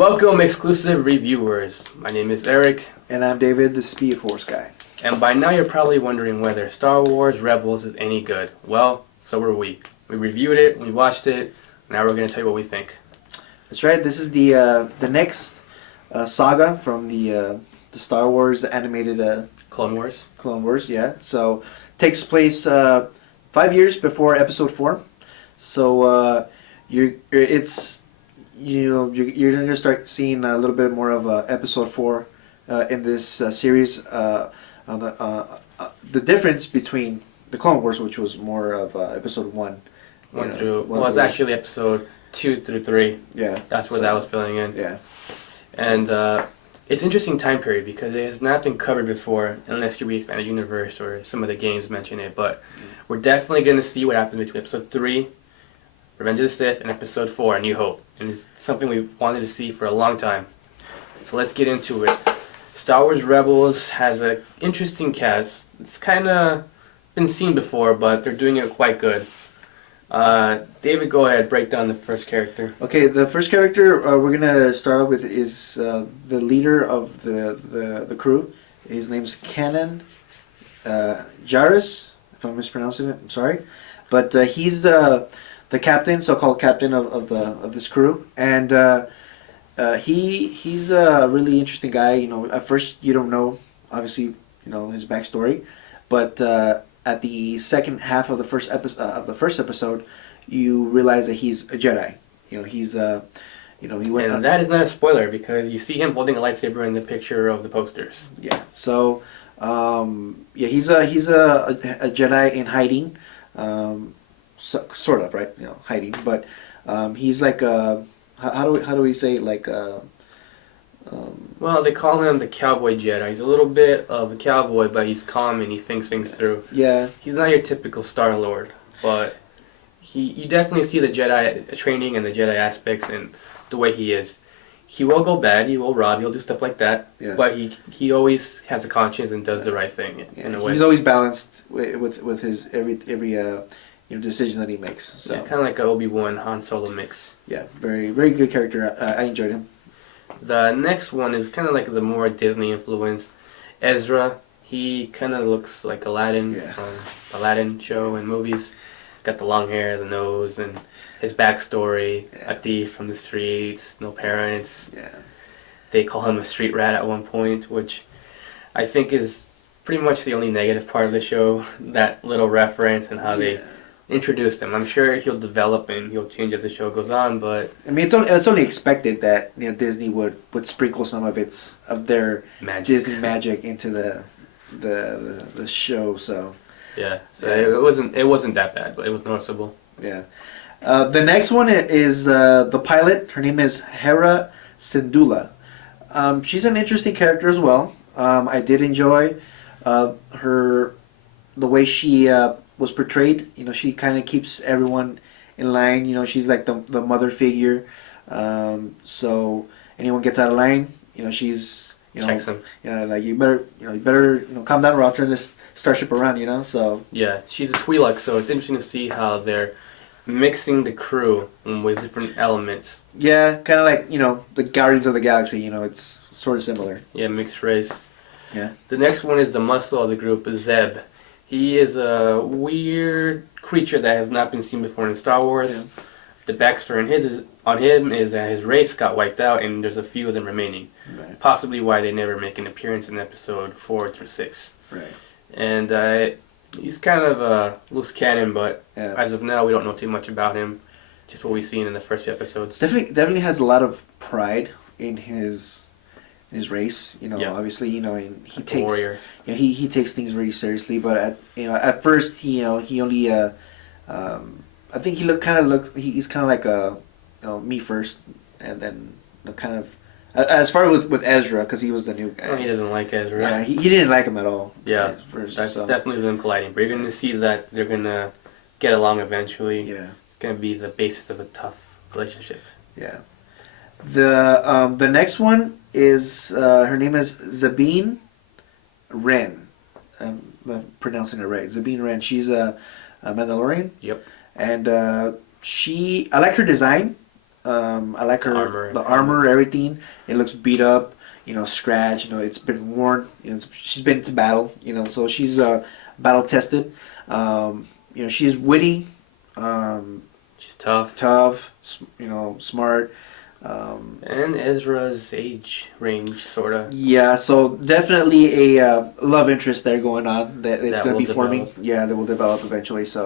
Welcome, exclusive reviewers. My name is Eric. And I'm David, the Speed Force guy. And by now you're probably wondering whether Star Wars Rebels is any good. Well, so were we. We reviewed it, we watched it, now we're going to tell you what we think. That's right. This is the next saga from the Star Wars animated Clone Wars. Clone Wars. Yeah. So takes place 5 years before Episode 4. So you're going to start seeing a little bit more of Episode 4 in this series. The difference between the Clone Wars, which was more of Episode 1. It's actually Episode 2 through 3. Yeah. That's where that was filling in. Yeah. And it's an interesting time period because it has not been covered before unless you read Expanded Universe or some of the games mention it. But we're definitely going to see what happens between Episode 3, Revenge of the Sith, and Episode 4, A New Hope. And it's something we've wanted to see for a long time. So let's get into it. Star Wars Rebels has an interesting cast. It's kind of been seen before, but they're doing it quite good. David, go ahead, break down the first character. Okay, the first character we're gonna start off with is the leader of the crew. His name's Kanan Jarrus. If I'm mispronouncing it, I'm sorry, but he's the captain, so-called captain of this crew, and he's a really interesting guy. You know, at first you don't know, obviously, his backstory, but at the second half of the first episode, you realize that he's a Jedi. He's he went. And that is not a spoiler because you see him holding a lightsaber in the picture of the posters. Yeah. So, he's a Jedi in hiding, sort of, right? Hiding, but he's like how do we say, like well, they call him the Cowboy Jedi. He's a little bit of a cowboy, but he's calm and he thinks things through. Yeah. He's not your typical Star Lord, but you definitely see the Jedi training and the Jedi aspects and the way he is. He will go bad, he will rob, he'll do stuff like that, but he always has a conscience and does the right thing in a way. He's always balanced with his every decision that he makes. So yeah, kind of like a Obi-Wan Han Solo mix. Yeah, very very good character. I enjoyed him. The next one is kind of like the more Disney influence. Ezra, he kind of looks like Aladdin from Aladdin show and movies. Got the long hair, the nose, and his backstory. A thief from the streets, no parents. Yeah. They call him a street rat at one point, which I think is pretty much the only negative part of the show. That little reference and how they introduced him. I'm sure he'll develop and he'll change as the show goes on, but I mean, it's only expected that Disney would sprinkle some of their magic. Disney magic into the show. So it wasn't that bad, but it was noticeable. Yeah. The next one is the pilot. Her name is Hera Syndulla. She's an interesting character as well. I did enjoy the way she was portrayed. She kind of keeps everyone in line. She's like the mother figure. So anyone gets out of line, she's checks them. Like you better calm down or I'll turn this starship around. So yeah, she's a Twi'lek, so it's interesting to see how they're mixing the crew with different elements. Yeah, kind of like the Guardians of the Galaxy. It's sort of similar. Yeah, mixed race. Yeah. The next one is the muscle of the group, Zeb. He is a weird creature that has not been seen before in Star Wars. Yeah. The backstory on him is that his race got wiped out and there's a few of them remaining. Right. Possibly why they never make an appearance in episode 4 through 6. Right. And he's kind of a loose cannon, but Yeah. as of now we don't know too much about him. Just what we've seen in the first few episodes. Definitely has a lot of pride in his race. Obviously, and he takes warrior. He takes things very seriously. But at first he only I think he's kind of like a me first, and then kind of as far with Ezra, because he was the new guy. Oh, he doesn't like Ezra. Yeah, he didn't like him at all. Yeah, first, that's so. definitely them colliding. But you're going to see that they're going to get along eventually. Yeah. It's going to be the basis of a tough relationship. Yeah. The next one is her name is Sabine Wren. I'm pronouncing it right. Sabine Wren. She's a Mandalorian. Yep. And I like her design. I like her Armor. the armor, everything. It looks beat up, scratched. It's been worn. She's been to battle. So she's battle tested. She's witty, She's tough. tough. Smart. And Ezra's age range, sort of. Yeah, so definitely a love interest there going on that it's That going to will be forming. develop. Yeah, that will develop eventually. So,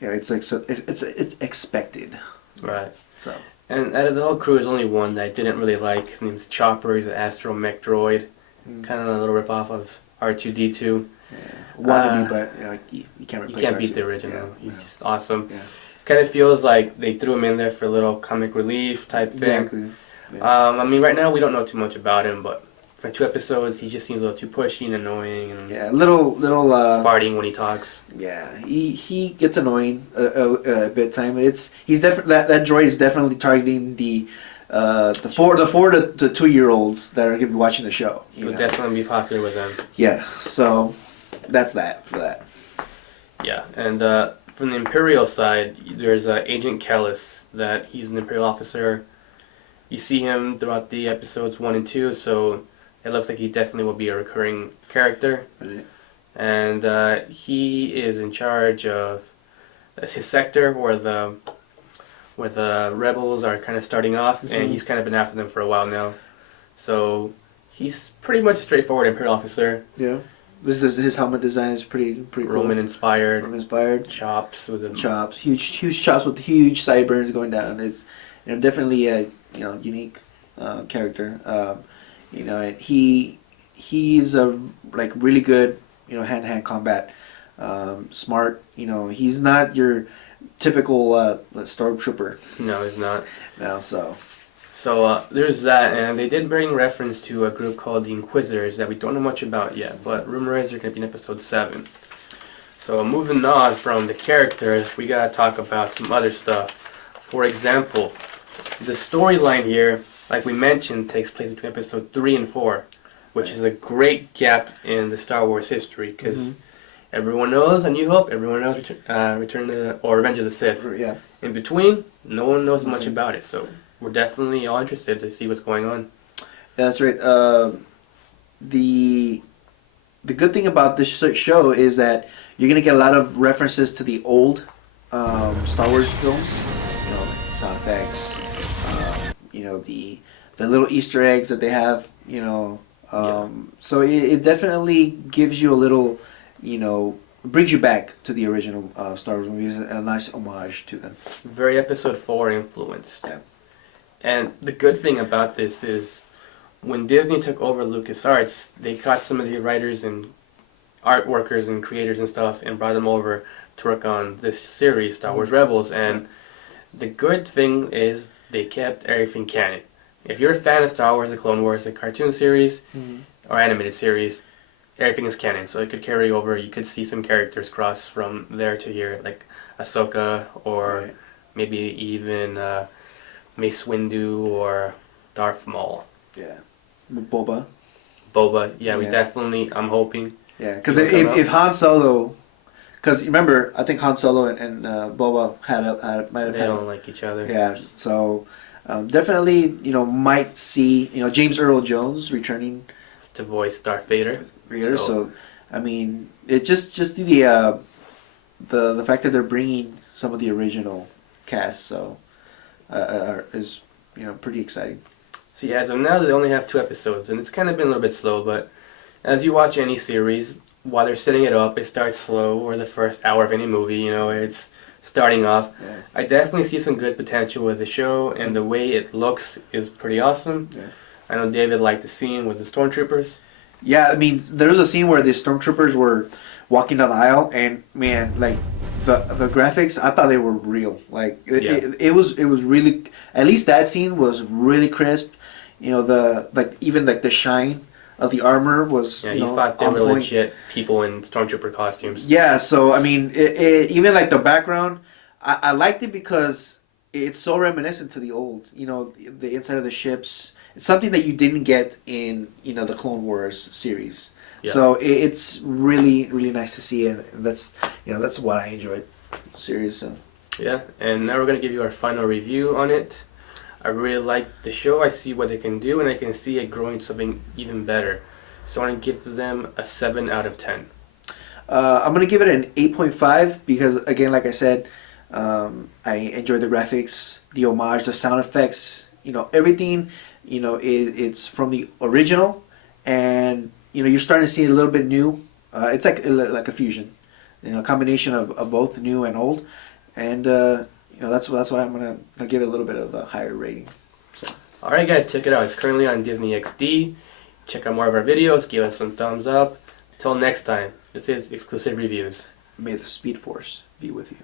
it's like it's expected. Right. So And out of the whole crew, there's only one that I didn't really like. His name's Chopper. He's an astromech droid. Kind of a little rip off of R2D2. wannabe, but you can't You replace. can't beat R2. the original. Yeah, He's yeah. just awesome. Yeah. Kind of feels like they threw him in there for a little comic relief type thing. Exactly. Yeah. I mean, right now we don't know too much about him, but for 2 episodes, he just seems a little too pushy and annoying and Yeah, little farting when he talks. yeah, he gets annoying a bit time. He's definitely that droid is definitely targeting the 4 to 2-year-olds that are gonna be watching the show. He would definitely be popular with them. Yeah, so that's that for that. Yeah, and from the Imperial side, there's Agent Kellis. That he's an Imperial officer. You see him throughout the episodes 1 and 2, so it looks like he definitely will be a recurring character. Right. And he is in charge of his sector where the rebels are kind of starting off, and he's kind of been after them for a while now. So he's pretty much a straightforward Imperial officer. Yeah, his helmet design is pretty cool. Roman inspired. Roman inspired. Chops with a Chops, huge chops with huge sideburns going down. It's definitely a unique character. And he's a really good hand to hand combat. Smart. He's not your typical stormtrooper. No, he's not. Now, so So there's that, and they did bring reference to a group called the Inquisitors that we don't know much about yet, but rumor is they're going to be in episode 7. So moving on from the characters, we gotta talk about some other stuff. For example, the storyline here, like we mentioned, takes place between episode 3 and 4, which is a great gap in the Star Wars history, because everyone knows A New Hope, everyone knows Revenge of the Sith. yeah. In between, no one knows much Nothing. about it, so we're definitely all interested to see what's going on. Yeah, that's right. The good thing about this show is that you're gonna get a lot of references to the old Star Wars films. Sound effects. The little Easter eggs that they have. So it definitely gives you a little, brings you back to the original Star Wars movies and a nice homage to them. Very episode 4 influenced. Yeah. And the good thing about this is when Disney took over LucasArts, they caught some of the writers and art workers and creators and stuff and brought them over to work on this series, Star Wars Rebels. And the good thing is they kept everything canon. If you're a fan of Star Wars, the Clone Wars, the cartoon series, or animated series, everything is canon. So it could carry over. You could see some characters cross from there to here, like Ahsoka or maybe even Mace Windu or Darth Maul. Yeah. Boba. Boba, yeah, we Yeah. definitely, I'm hoping. Yeah, because He'll come if Han Solo, because remember, I think Han Solo and Boba might have They had. don't like each other. Yeah, so definitely, might see, James Earl Jones returning To voice Darth Vader. Vader. So, I mean, it just the fact that they're bringing some of the original cast, so is pretty exciting. So yeah, as of now they only have 2 episodes, and it's kind of been a little bit slow, but as you watch any series, while they're setting it up, it starts slow, or the first hour of any movie, it's starting off. Yeah. I definitely see some good potential with the show, and the way it looks is pretty awesome. Yeah. I know David liked the scene with the stormtroopers. Yeah, I mean, there was a scene where the stormtroopers were walking down the aisle, and man, like the graphics, I thought they were real. Like it was really. At least that scene was really crisp. Even the shine of the armor was. Yeah, you thought they on were point. legit people in stormtrooper costumes. Yeah, so I mean, it even like the background, I liked it because it's so reminiscent to the old. The inside of the ships. It's something that you didn't get in the Clone Wars series. Yeah. So it's really nice to see, and that's that's what I enjoyed. Series. So. Yeah, and now we're gonna give you our final review on it. I really like the show. I see what they can do, and I can see it growing to something even better. So I want to give them a 7 out of 10. I'm gonna give it an 8.5 because again, like I said, I enjoy the graphics, the homage, the sound effects. Everything. It's from the original, and you're starting to see it a little bit new. It's like a fusion, a combination of both new and old, and that's why I'm gonna give it a little bit of a higher rating. So. All right, guys, check it out. It's currently on Disney XD. Check out more of our videos. Give us some thumbs up. Till next time, this is Exclusive Reviews. May the Speed Force be with you.